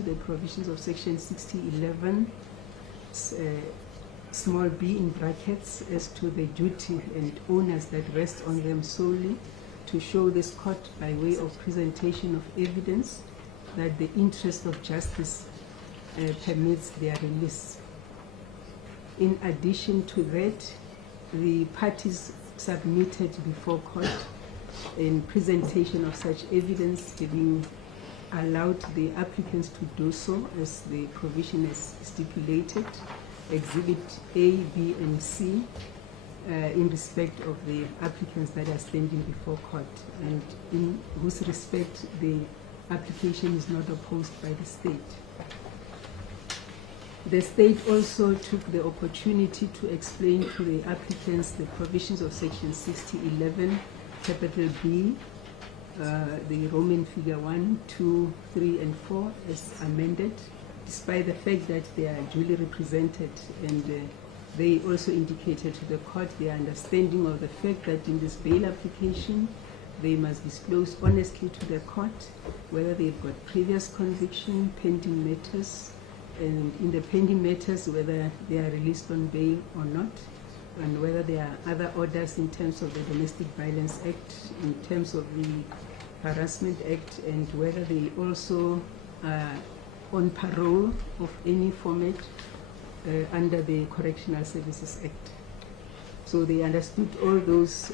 the provisions of section 6011 small b in brackets as to the duty and onus that rest on them solely to show this court by way of presentation of evidence that the interest of justice permits their release. In addition to that, the parties submitted before court in presentation of such evidence having allowed the applicants to do so as the provision is stipulated, Exhibit A, B, and C, in respect of the applicants that are standing before court, and in whose respect the application is not opposed by the state. The state also took the opportunity to explain to the applicants the provisions of section 6011, capital B, the Roman figure 1, 2, 3, and 4 as amended, despite the fact that they are duly represented, and they also indicated to the court their understanding of the fact that in this bail application they must disclose honestly to the court whether they've got previous conviction, pending matters, and in the pending matters whether they are released on bail or not, and whether there are other orders in terms of the Domestic Violence Act, in terms of the Harassment Act, and whether they also are on parole of any format under the Correctional Services Act. So they understood all those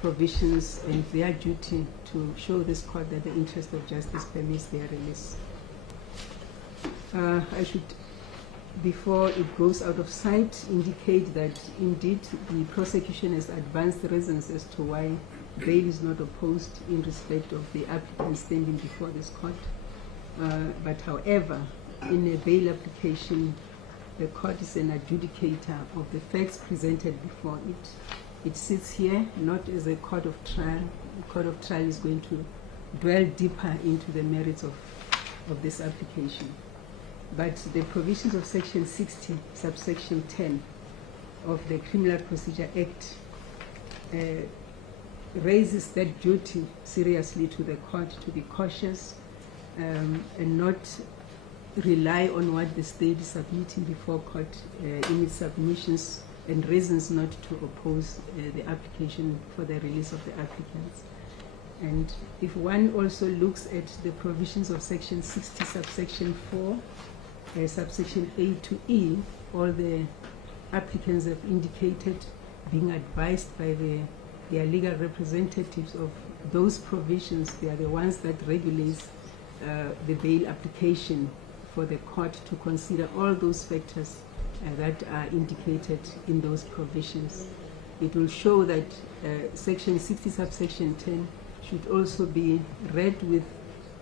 provisions and their duty to show this court that the interest of justice permits their release. I should, before it goes out of sight, indicate that indeed the prosecution has advanced reasons as to why bail is not opposed in respect of the applicant standing before this court. But however, in a bail application, the court is an adjudicator of the facts presented before it. It sits here not as a court of trial. The court of trial is going to dwell deeper into the merits of this application. But the provisions of section 60, subsection 10 of the Criminal Procedure Act raises that duty seriously to the court to be cautious and not rely on what the state is submitting before court in its submissions, and reasons not to oppose the application for the release of the applicants. And if one also looks at the provisions of section 60, subsection 4, subsection A to E, all the applicants have indicated being advised by their legal representatives of those provisions. They are the ones that regulate the bail application for the court to consider all those factors that are indicated in those provisions. It will show that section 60, subsection 10 should also be read with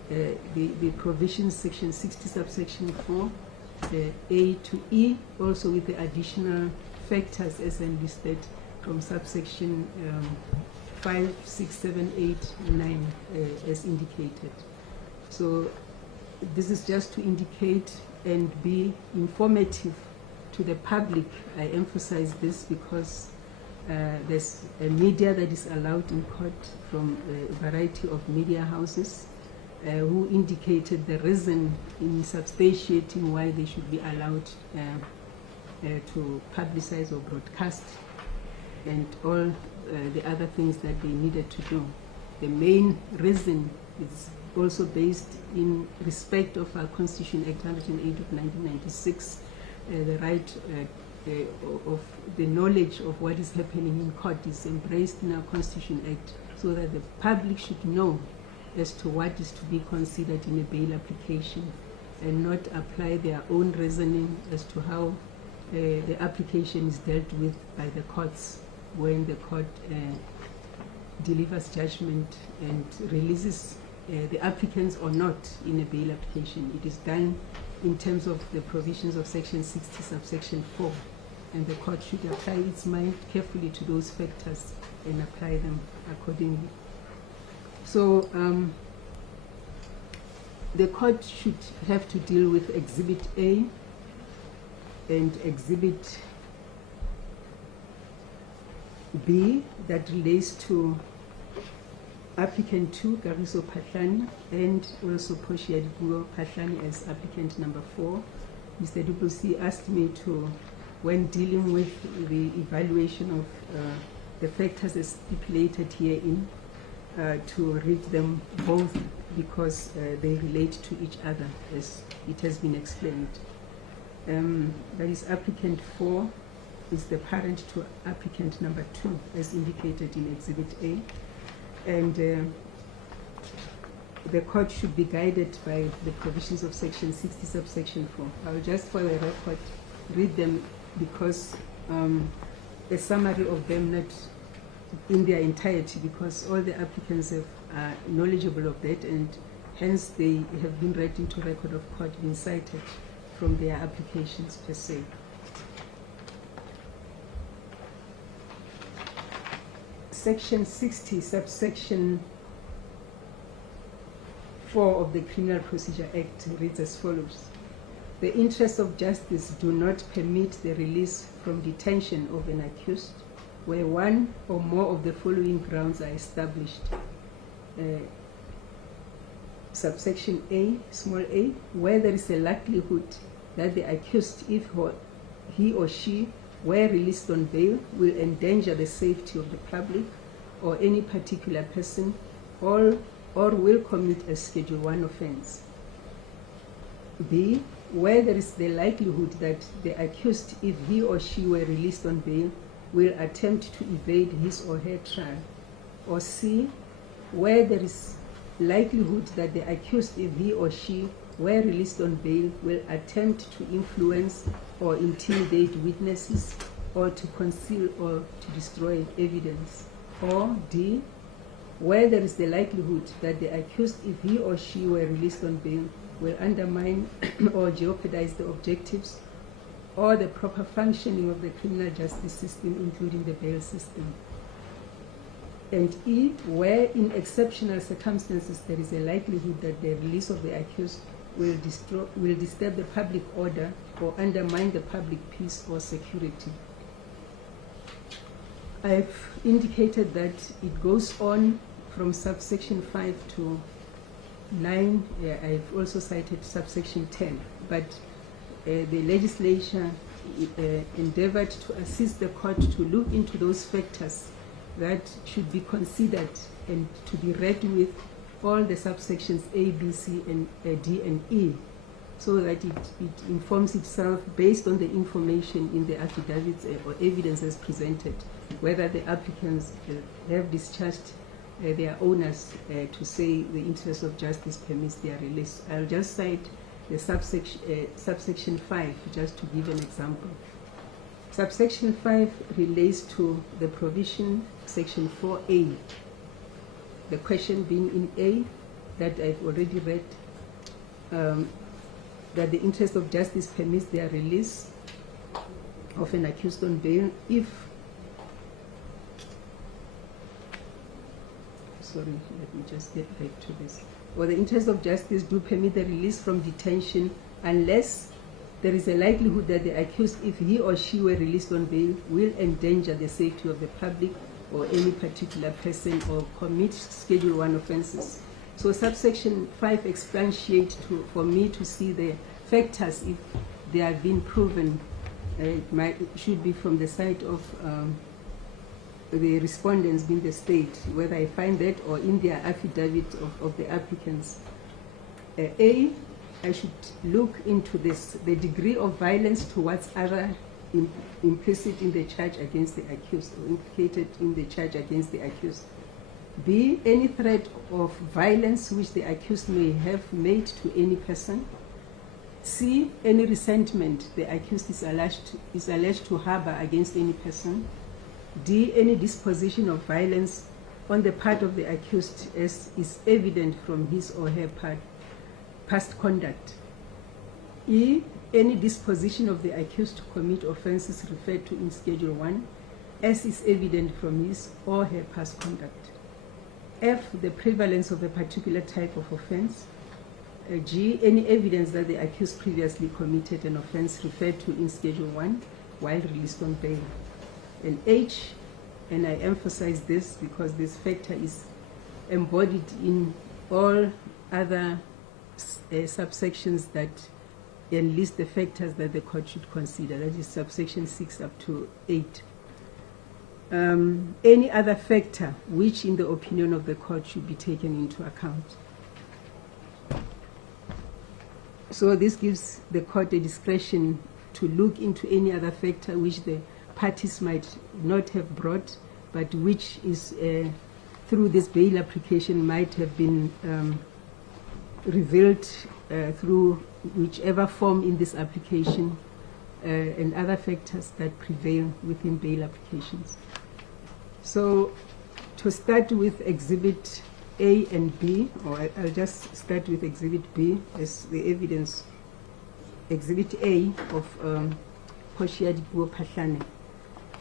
the provisions, section 60, subsection 4, A to E, also with the additional factors as enlisted from subsection 5, 6, 7, 8, 9 as indicated. So this is just to indicate and be informative to the public. I emphasize this because there's a media that is allowed in court from a variety of media houses who indicated the reason in substantiating why they should be allowed to publicize or broadcast and all the other things that they needed to do. The main reason is also based in respect of our Constitution Act 108 of 1996, the right of the knowledge of what is happening in court is embraced in our Constitution Act, so that the public should know as to what is to be considered in a bail application and not apply their own reasoning as to how the application is dealt with by the courts when the court delivers judgment and releases the applicants or not in a bail application. It is done in terms of the provisions of section 60, subsection 4, and the court should apply its mind carefully to those factors and apply them accordingly. So the court should have to deal with Exhibit A and Exhibit B that relates to Applicant 2, Gariso Patlani, and also Portia Dibuo Patlani as applicant number 4. Mr. Dubusi asked me to, when dealing with the evaluation of the factors as stipulated herein, to read them both because they relate to each other, as it has been explained. That is, applicant 4 is the parent to applicant number 2, as indicated in Exhibit A. And the court should be guided by the provisions of Section 60, subsection 4. I will just, for the record, read them because a summary of them, not in their entirety, because all the applicants are knowledgeable of that, and hence they have been read into record of court, been cited from their applications per se. Section 60, subsection 4 of the Criminal Procedure Act reads as follows. The interests of justice do not permit the release from detention of an accused where one or more of the following grounds are established. Subsection A, small a, where there is a likelihood that the accused, if he or she were released on bail, will endanger the safety of the public or any particular person, or will commit a Schedule 1 offense. B, where there is the likelihood that the accused, if he or she were released on bail, will attempt to evade his or her trial. Or C, where there is likelihood that the accused, if he or she were released on bail, will attempt to influence or intimidate witnesses or to conceal or to destroy evidence. Or D, where there is the likelihood that the accused, if he or she were released on bail, will undermine or jeopardize the objectives or the proper functioning of the criminal justice system, including the bail system. And E, where in exceptional circumstances there is a likelihood that the release of the accused will disturb the public order or undermine the public peace or security. I've indicated that it goes on from subsection 5 to 9. I've also cited subsection 10, but the legislature endeavored to assist the court to look into those factors that should be considered and to be read with all the subsections A, B, C, and D, and E, so that it informs itself based on the information in the affidavits or evidence as presented, whether the applicants have discharged their owners to say the interest of justice permits their release. I'll just cite the subsection 5 just to give an example. Subsection 5 relates to the provision, section 4A. The question being in A, that I've already read, that the interest of justice permits their release of an accused on bail if, sorry, let me just get back to this. Or the interest of justice do permit the release from detention unless there is a likelihood that the accused, if he or she were released on bail, will endanger the safety of the public or any particular person or commit Schedule 1 offenses. So subsection 5 expatiates for me to see the factors if they have been proven. It should be from the side of the respondents being the state, whether I find that or in their affidavit of the applicants. A, I should look into this, the degree of violence towards other implicit in the charge against the accused or implicated in the charge against the accused. B, any threat of violence which the accused may have made to any person. C, any resentment the accused is alleged to harbor against any person. D, any disposition of violence on the part of the accused as is evident from his or her past conduct. E, any disposition of the accused to commit offenses referred to in Schedule 1 as is evident from his or her past conduct. F, the prevalence of a particular type of offense. G, any evidence that the accused previously committed an offense referred to in Schedule 1 while released on bail. And H, and I emphasize this because this factor is embodied in all other subsections that enlist the factors that the court should consider. That is subsection 6 up to 8. Any other factor which, in the opinion of the court, should be taken into account. So this gives the court a discretion to look into any other factor which the parties might not have brought, but which is through this bail application might have been revealed through whichever form in this application, and other factors that prevail within bail applications. So to start with Exhibit A and B, or I'll just start with Exhibit B as the evidence. Exhibit A of Poshiadi Pahlane.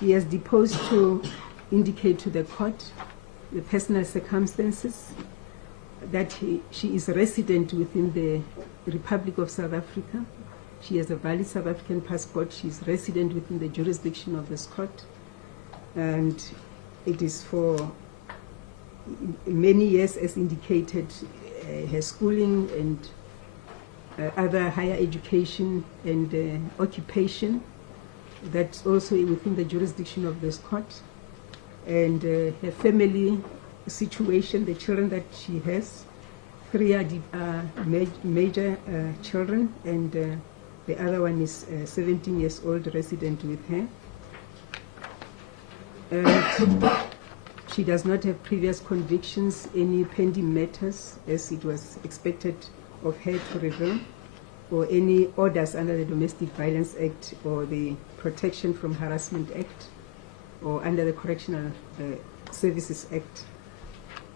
He has deposed to indicate to the court the personal circumstances, that she is resident within the Republic of South Africa. She has a valid South African passport. She is resident within the jurisdiction of this court. And it is for many years, as indicated, her schooling and other higher education and occupation, that's also within the jurisdiction of this court. And her family situation, the children that she has, 3 are major children, and the other one is 17 years old, resident with her. And she does not have previous convictions, any pending matters, as it was expected of her to reveal, or any orders under the Domestic Violence Act or the Protection from Harassment Act, or under the Correctional Services Act.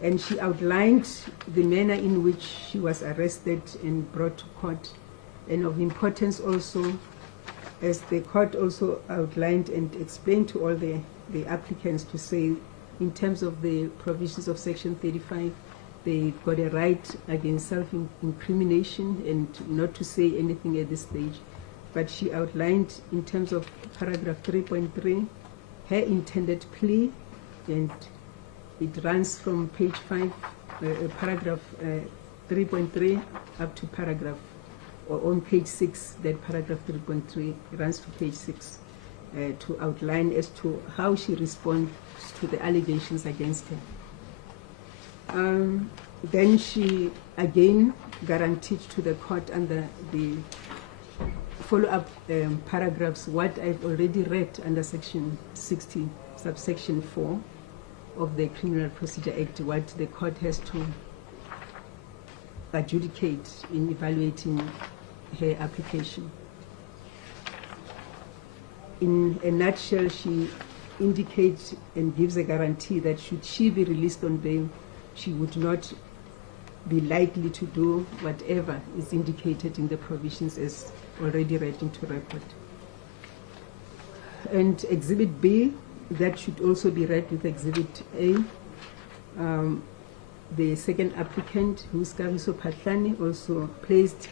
And she outlined the manner in which she was arrested and brought to court. And of importance also, as the court also outlined and explained to all the applicants, to say, in terms of the provisions of Section 35, they got a right against self-incrimination and not to say anything at this stage. But she outlined, in terms of paragraph 3.3, her intended plea, and it runs from page 5, paragraph 3.3 up to paragraph, or on page 6, that paragraph 3.3 runs to page 6, to outline as to how she responds to the allegations against her. Then she again guaranteed to the court under the follow-up paragraphs what I've already read under Section 60, subsection 4 of the Criminal Procedure Act, what the court has to adjudicate in evaluating her application. In a nutshell, she indicates and gives a guarantee that should she be released on bail, she would not be likely to do whatever is indicated in the provisions as already read into record. And Exhibit B, that should also be read with Exhibit A. The second applicant, who is Kagiso Pahlane, also placed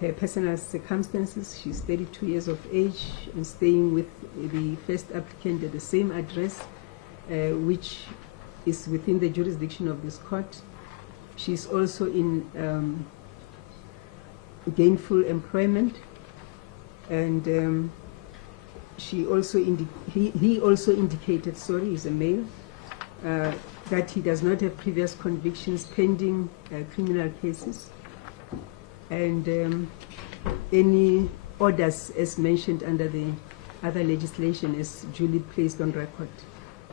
her personal circumstances. She's 32 years of age and staying with the first applicant at the same address, which is within the jurisdiction of this court. She's also in gainful employment, and she also he also indicated, he's a male, that he does not have previous convictions pending criminal cases, and any orders as mentioned under the other legislation is duly placed on record.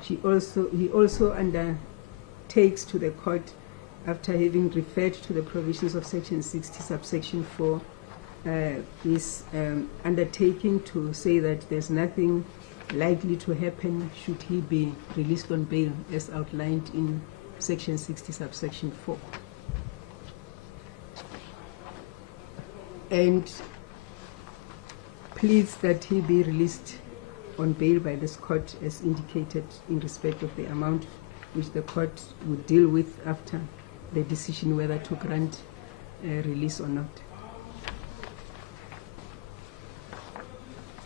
He also undertakes to the court, after having referred to the provisions of Section 60, subsection 4, is undertaking to say that there's nothing likely to happen should he be released on bail, as outlined in Section 60, subsection 4. And pleads that he be released on bail by this court as indicated in respect of the amount which the court would deal with after the decision whether to grant release or not.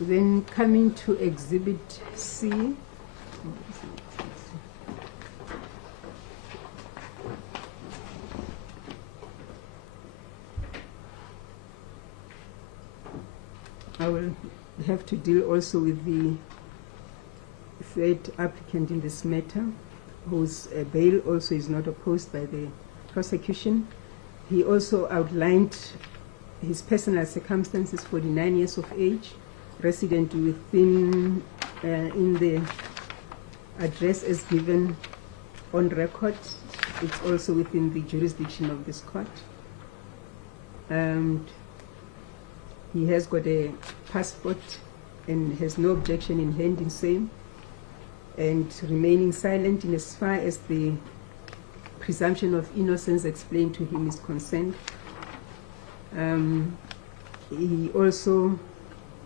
Then coming to Exhibit C. I will have to deal also with the third applicant in this matter, whose bail also is not opposed by the prosecution. He also outlined his personal circumstances: 49 years of age, resident within in the address as given on record. It's also within the jurisdiction of this court. And he has got a passport and has no objection in hand in same, and remaining silent in as far as the presumption of innocence explained to him is concerned. He also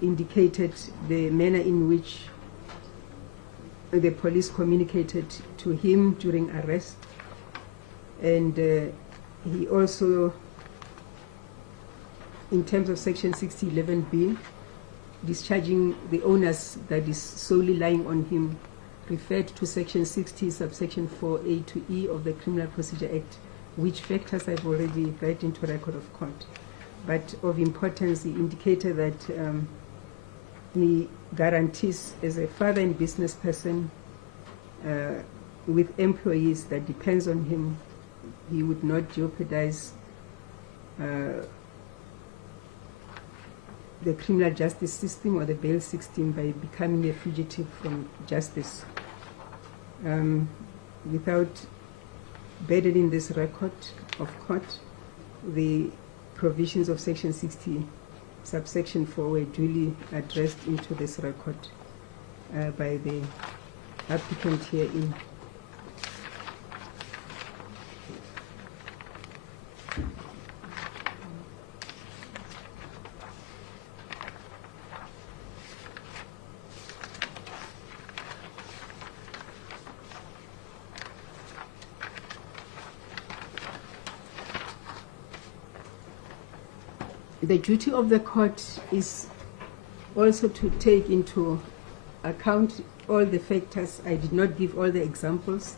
indicated the manner in which the police communicated to him during arrest, and he also, in terms of section 6011B, discharging the onus that is solely lying on him, referred to section 60 subsection 4A to E of the Criminal Procedure Act, which factors I've already read into record of court. But of importance, he indicated that he guarantees, as a father and business person with employees that depends on him, he would not jeopardize the criminal justice system or the bail system by becoming a fugitive from justice. Without burdening this record of court, the provisions of section 60 subsection 4 were duly addressed into this record by the applicant herein. The duty of the court is also to take into account all the factors. I did not give all the examples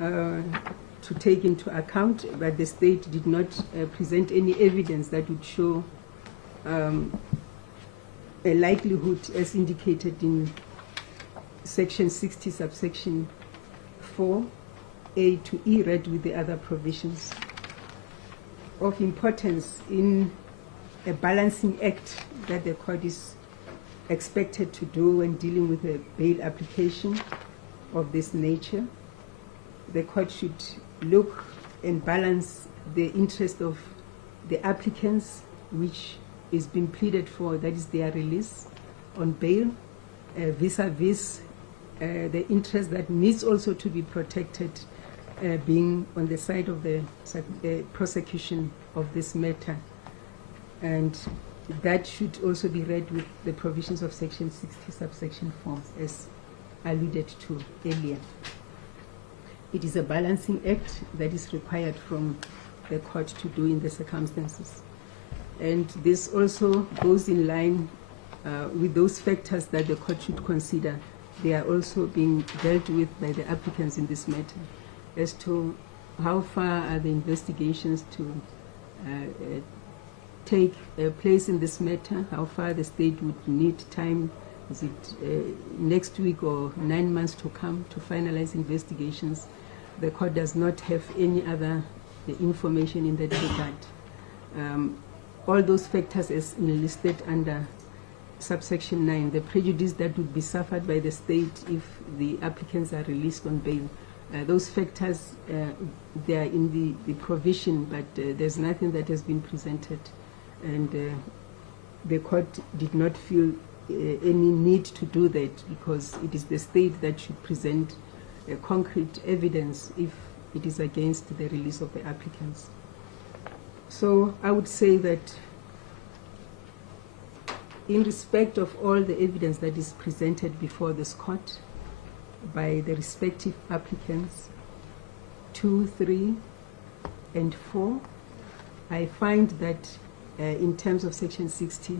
to take into account, but the state did not present any evidence that would show a likelihood, as indicated in section 60 subsection 4A to E, read with the other provisions. Of importance in a balancing act that the court is expected to do when dealing with a bail application of this nature, the court should look and balance the interest of the applicants, which is being pleaded for, that is their release on bail, vis-a-vis the interest that needs also to be protected, being on the side of the prosecution of this matter. And that should also be read with the provisions of section 60 subsection 4, as alluded to earlier. It is a balancing act that is required from the court to do in the circumstances. And this also goes in line with those factors that the court should consider. They are also being dealt with by the applicants in this matter, as to how far are the investigations to take place in this matter, how far the state would need time. Is it next week or 9 months to come to finalize investigations? The court does not have any other information in that regard. All those factors as listed under subsection 9, the prejudice that would be suffered by the state if the applicants are released on bail, those factors, they are in the provision, but there's nothing that has been presented. And the court did not feel any need to do that, because it is the state that should present concrete evidence if it is against the release of the applicants. So I would say that in respect of all the evidence that is presented before this court by the respective applicants, 2, 3, and 4, I find that in terms of section 60,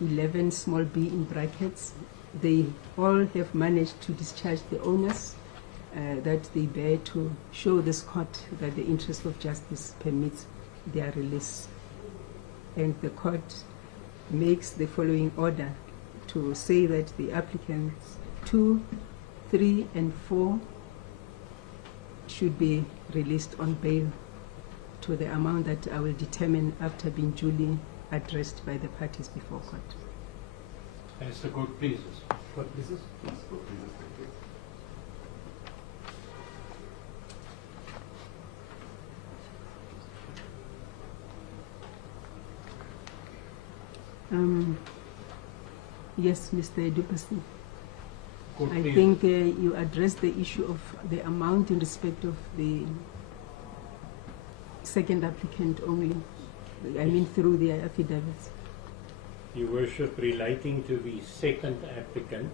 11 small b in brackets, they all have managed to discharge the onus that they bear to show this court that the interest of justice permits their release. And the court makes the following order to say that the applicants 2, 3, and 4 should be released on bail to the amount that I will determine after being duly addressed by the parties before court. As the court pleases. Court pleases? Yes, court pleases. Thank you. Yes, Mr. Duplessis. Court I pleases. think you addressed the issue of the amount in respect of the second applicant only. I mean through the affidavits. Your Worship, relating to the second applicant,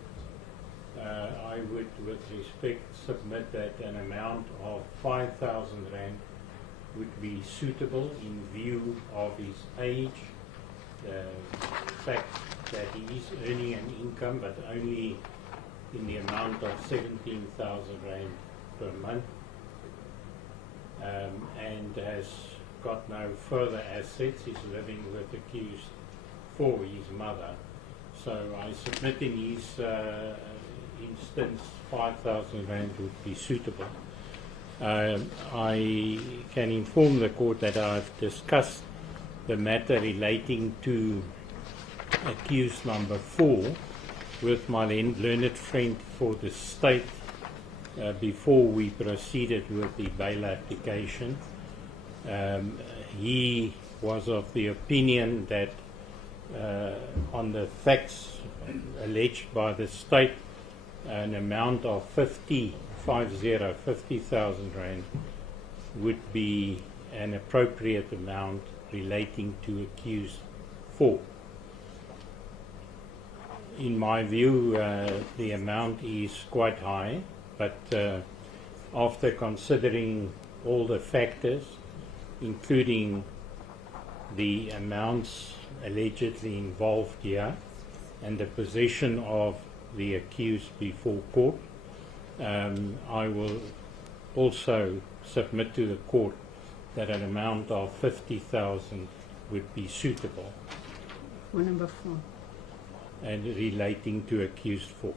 I would, with respect, submit that an amount of 5,000 rand would be suitable in view of his age, the fact that he is earning an income but only in the amount of 17,000 rand per month, and has got no further assets. He's living with accused 4, his mother. So I submit in his instance 5,000 rand would be suitable. I can inform the court that I've discussed the matter relating to accused number 4 with my learned friend for the state before we proceeded with the bail application. He was of the opinion that on the facts alleged by the state, an amount of 50,000 rand would be an appropriate amount relating to accused 4. In my view, the amount is quite high, but after considering all the factors, including the amounts allegedly involved here and the position of the accused before court, I will also submit to the court that an amount of 50,000 would be suitable. For number 4. And relating to accused 4.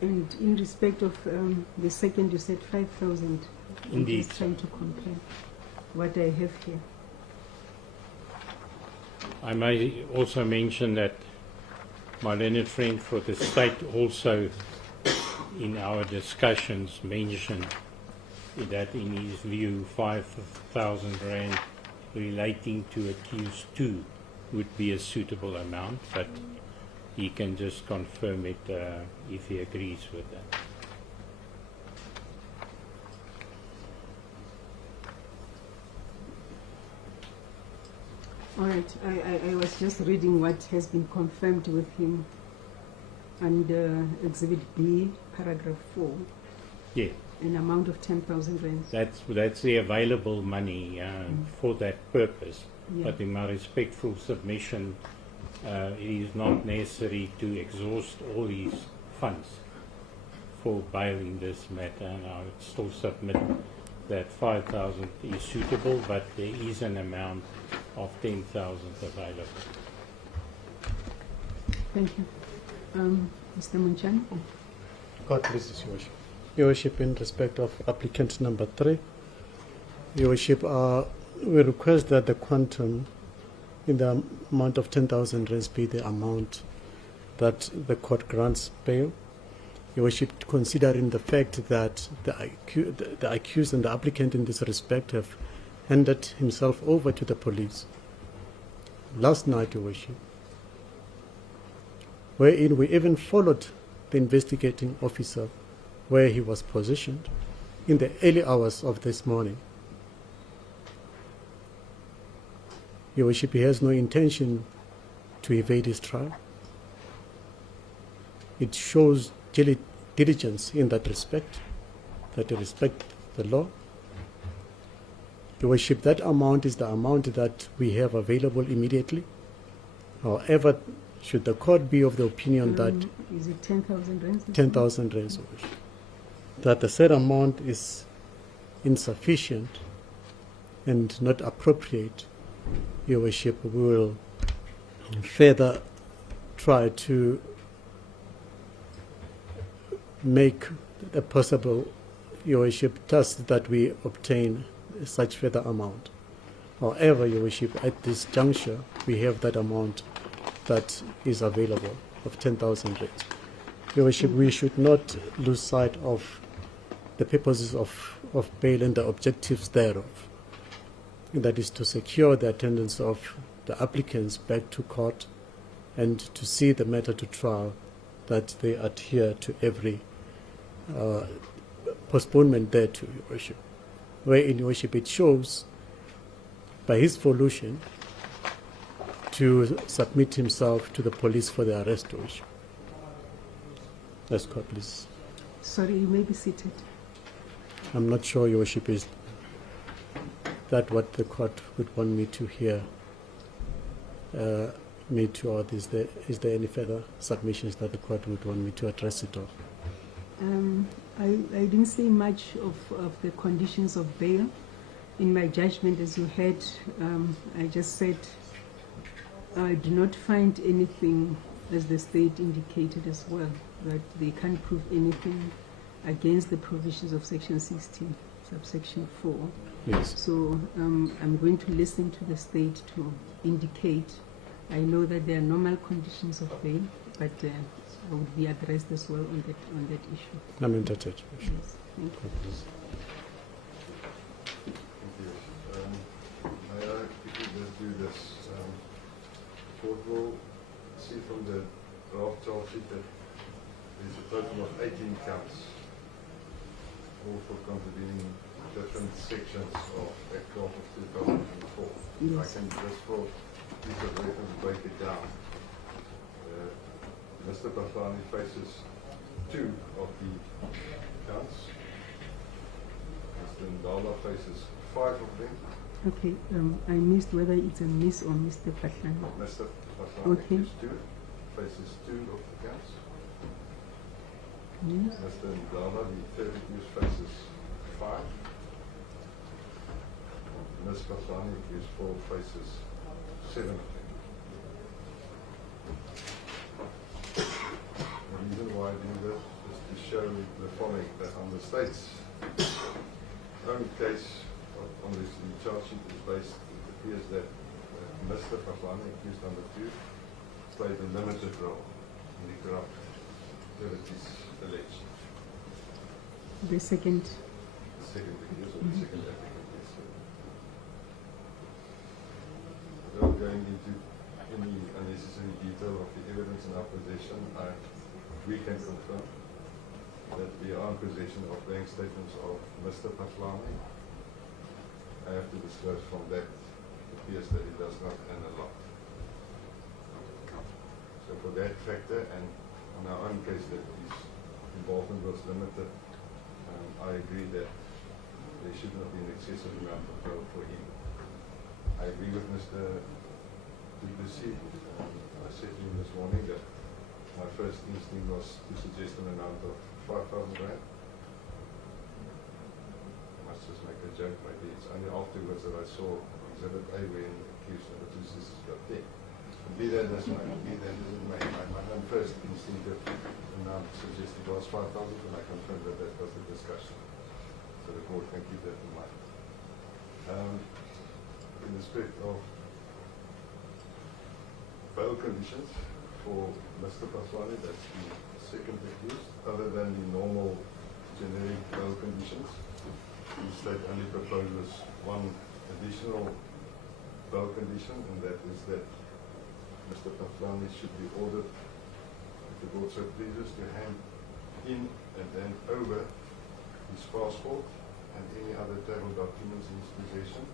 And in respect of the second, you said 5,000. Indeed. I'm just trying to compare what I have here. I may also mention that my learned friend for the state also in our discussions mentioned that in his view 5,000 rand relating to accused 2 would be a suitable amount, but he can just confirm it if he agrees with that. All right, I was just reading what has been confirmed with him under Exhibit B, paragraph 4, Yeah, an amount of 10,000 rands. that's the available money for that purpose. Yeah. But in my respectful submission, it is not necessary to exhaust all his funds for bail in this matter, and I would still submit that 5,000 is suitable, but there is an amount of 10,000 available. Thank you. Mr. Munchani? Court pleases, Your Worship. Your Worship, in respect of applicant number 3, Your Worship, we request that the quantum in the amount of 10,000 rands be the amount that the court grants bail. Your Worship, considering the fact that the accused and the applicant in this respect have handed himself over to the police last night, Your Worship, wherein we even followed the investigating officer where he was positioned in the early hours of this morning. Your Worship, he has no intention to evade his trial. It shows diligence in that respect, that they respect the law. Your Worship, that amount is the amount that we have available immediately. However, should the court be of the opinion that Is it 10,000 rands? 10,000 rands, Your Worship, that the said amount is insufficient, and not appropriate, Your Worship, we will further try to make a possible, Your Worship, task that we obtain such further amount. However, Your Worship, at this juncture, we have that amount that is available of 10,000 rands. Your Worship, we should not lose sight of the purposes of bail and the objectives thereof. That is to secure the attendance of the applicants back to court and to see the matter to trial, that they adhere to every postponement thereto, Your Worship. Where in Your Worship it shows by his volution to submit himself to the police for the arrest, Your Worship. Let's go, please. Sorry, you may be seated. I'm not sure, Your Worship, is that what the court would want me to hear, me to, or is there any further submissions that the court would want me to address it of? I didn't say much of the conditions of bail. In my judgment, as you heard, I just said I do not find anything, as the state indicated as well, that they can't prove anything against the provisions of Section 16, subsection 4. Yes. So I'm going to listen to the state to indicate. I know that there are normal conditions of bail, but I would be addressed as well on that issue. I'm entertained. Yes, thank you. May I quickly just do this? Court will see from the draft charge sheet that there's a total of 18 counts, all for contravening different sections of Act 12 of 2004. Yes. I can just for ease of reference break it down. Mr. Pahlani faces 2 of the counts. Mr. Ndala faces 5 of them. Okay, I missed whether it's a Miss or Mr. Pahlani. Mr. Pahlani Okay. faces 2 of the counts. Yes. Mr. Ndala, the third accused, faces 5. Ms. Pahlani, accused 4, faces 7 of them. The reason why I do this is to show the following, that on the state's own case, on this the charge sheet is based, it appears that Mr. Pahlani, accused number 2, played a limited role in the corrupt activities alleged. The second. Second accused or the second applicant, yes. Without going into any unnecessary detail of the evidence in our possession, we can confirm that we are in possession of bank statements of Mr. Pahlani. I have to disclose from that, it appears that he does not earn a lot. So for that factor, and on our own case that his involvement was limited, I agree that there should not be an excessive amount of bail for him. I agree with Mr. Duplessis. I said to him this morning that my first instinct was to suggest an amount of 5,000 rand. I must just make a joke, maybe it's only afterwards that I saw Exhibit A when the accused number 2 sisters got there. Be that as may, my own first instinctive amount suggested was 5,000, and I confirmed that that was the discussion. So the court can keep that in mind. In respect of bail conditions for Mr. Pahlani, that's the second accused, other than the normal generic bail conditions, the state only proposes one additional bail condition, and that is that Mr. Pahlani should be ordered, if the court so pleases, to hand in and hand over his passport and any other travel documents in his possession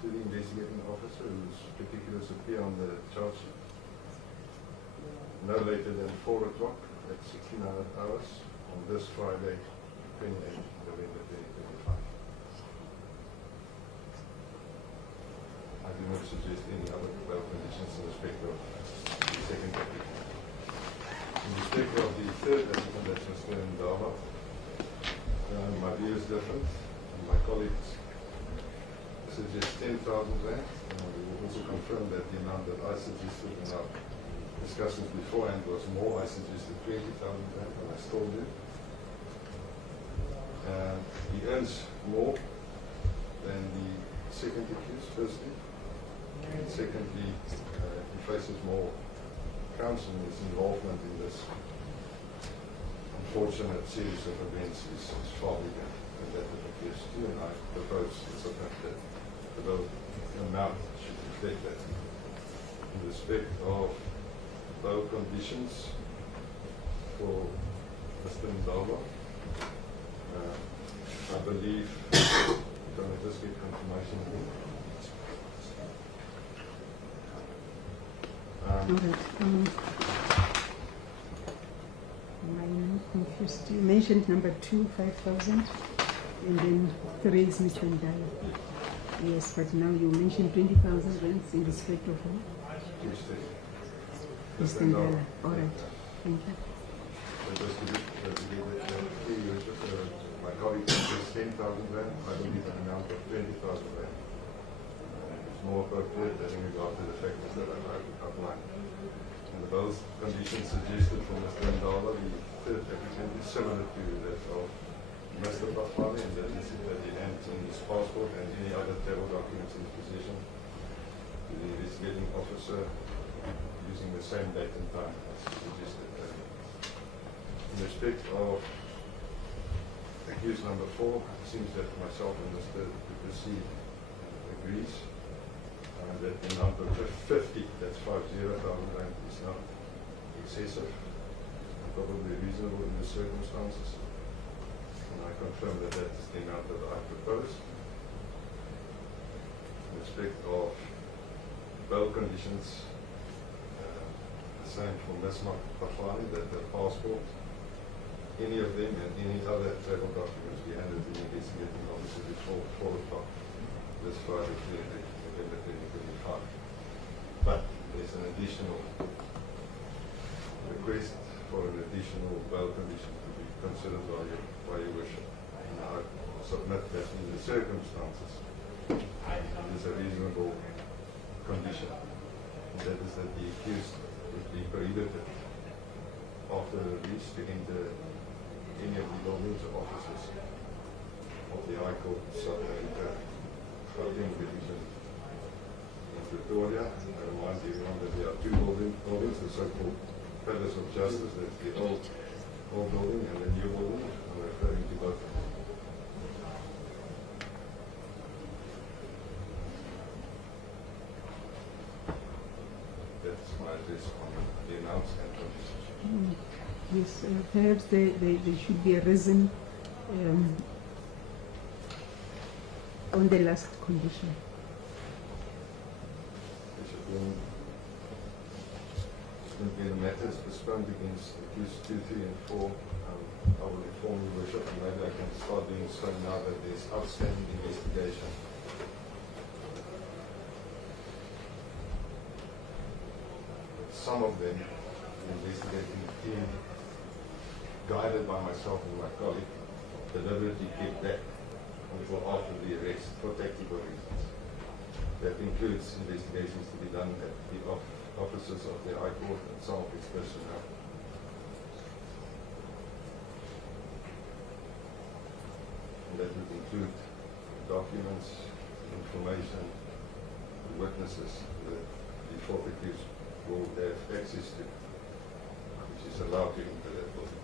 to the investigating officer, whose particulars appear on the charge sheet, no later than 4 o'clock at 1600 hours on this Friday, 28 November 2025. I do not suggest any other bail conditions in respect of the second applicant. In respect of the third applicant, that's Mr. Ndala, my view is different. And my colleagues rand. We will also confirm that the amount that I suggested in our discussions beforehand was more. I suggested 20,000 rand, and I still do. He earns more than the second accused, firstly. And secondly, he faces more counts, and his involvement in this unfortunate series of events is far bigger than that of the accused. And I propose to submit that the bill amount should reflect that. In respect of bail conditions for Mr. Ndaba, I believe, can I just get confirmation here? All right. I'm confused. You mentioned number 2, 5,000, and then 3 is Mr. Ndala. Yes, but now you mentioned 20,000 rands in respect of who? Mr. Ndala. All right. Thank you. Just to get my colleague says 10,000 rand, I believe an amount of 20,000 rand. It's more appropriate in regard to the factors that I've outlined. And the bail conditions suggested for Mr. Ndala, the third applicant, is similar to that of Mr. Paswani, and that is that he hands in his passport and any other travel documents in his possession to the investigating officer using the same date and time as suggested. In respect of accused number 4, it seems that myself and Mr. Duplessis agrees that the amount of 50, that's 50,000 rand, is not excessive and probably reasonable in the circumstances. And I confirm that that is the amount that I propose. In respect of bail conditions, the same for Ms. Pafani, that the passport, any of them and any other travel documents be handed to the investigating officer before 4 o'clock this Friday, November 2025. But there's an additional request for an additional bail condition to be considered by your worship. And I submit that in the circumstances it is a reasonable condition. And that is that the accused would be prohibited after the release to enter any of the buildings or offices of the High Court South Africa Division in Pretoria. I remind everyone that there are 2 buildings, the so-called Palace of Justice, that's the old building, and the new building. I'm referring to both of them. That's my address on the amounts and conditions. Yes, perhaps there should be a reason on the last condition. When the matter is postponed against accused 2, 3, and 4, I will inform you, Worship, and maybe I can start doing so now that there's outstanding investigation. Some of them, the investigating team, guided by myself and my colleague, deliberately kept back until after the arrest for tactical reasons. That includes investigations to be done at the offices of the High Court and some of its personnel. And that would include documents, information, and witnesses that the fourth accused will have access to, which is allowed to enter that building.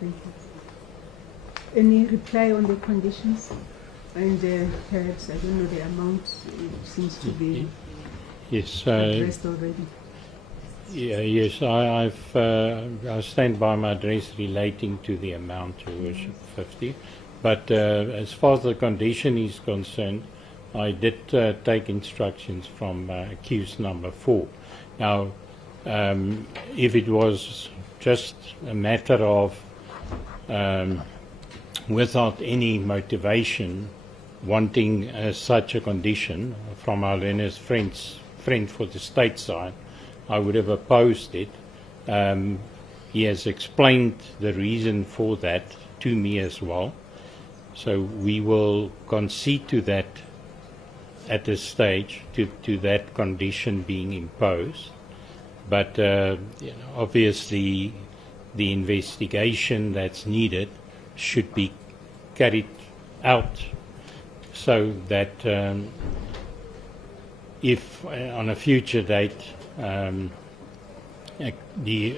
Thank you. Any reply on the conditions? And perhaps, I don't know the amount, it seems to be Yes, addressed already. yes, I stand by my address relating to the amount, Your Worship, 50. But as far as the condition is concerned, I did take instructions from accused number 4. Now, if it was just a matter of without any motivation wanting such a condition from our Leonard's friend for the state side, I would have opposed it. He has explained the reason for that to me as well. So we will concede to that at this stage, to that condition being imposed. But obviously the investigation that's needed should be carried out so that if on a future date the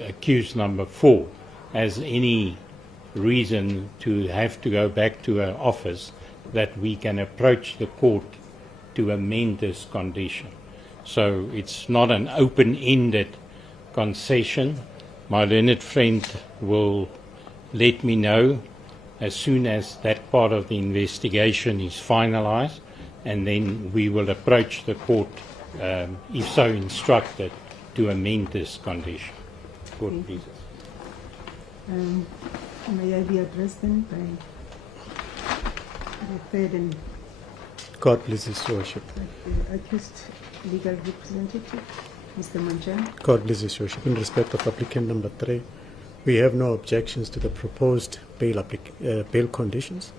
accused number 4 has any reason to have to go back to her office, that we can approach the court to amend this condition. So it's not an open-ended concession. My learned friend will let me know as soon as that part of the investigation is finalized, and then we will approach the court, if so instructed, to amend this condition. Court, please. May I be addressed then by the third and God pleases Your Worship. the accused legal representative, Mr. Manjani? God pleases Your Worship. In respect of applicant number 3, we have no objections to the proposed bail conditions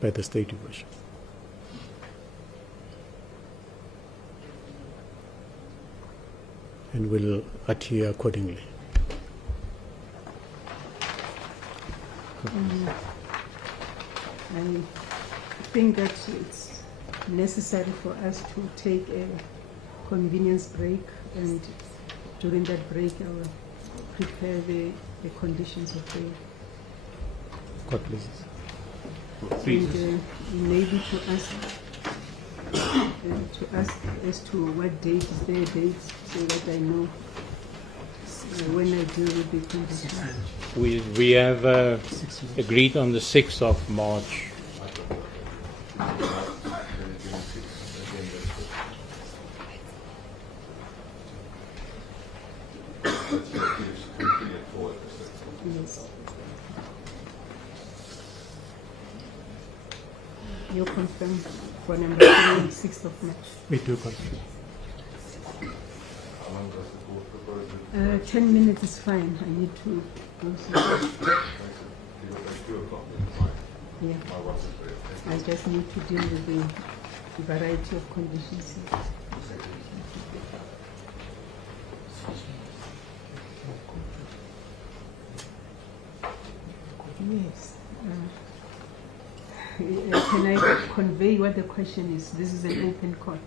by the State, Your Worship. And will adhere accordingly. I think that it's necessary for us to take a convenience break, and during that break I will prepare the conditions of bail. God pleases. And maybe to ask as to what date is their date, so that I know when I deal with the conditions. We have agreed on the 6th of March. Yes. You confirm for number 3 and 6th of March. We do confirm. How long does the court propose it? 10 minutes is fine. I need to go somewhere. Makes it like 2 o'clock, fine. Yeah. My watch is very I just need to deal with the variety of conditions. Yes. Can I convey what the question is? This is an open court.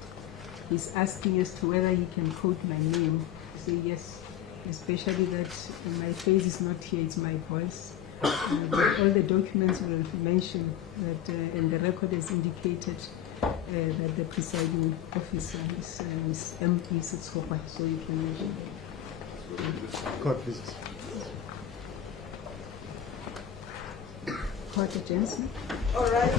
He's asking as to whether he can quote my name. Say yes, especially that my face is not here, it's my voice. But all the documents will mention that, and the record has indicated that the presiding officer is MP Sitsopa, so you can mention that. God pleases. Court Jensen. All right,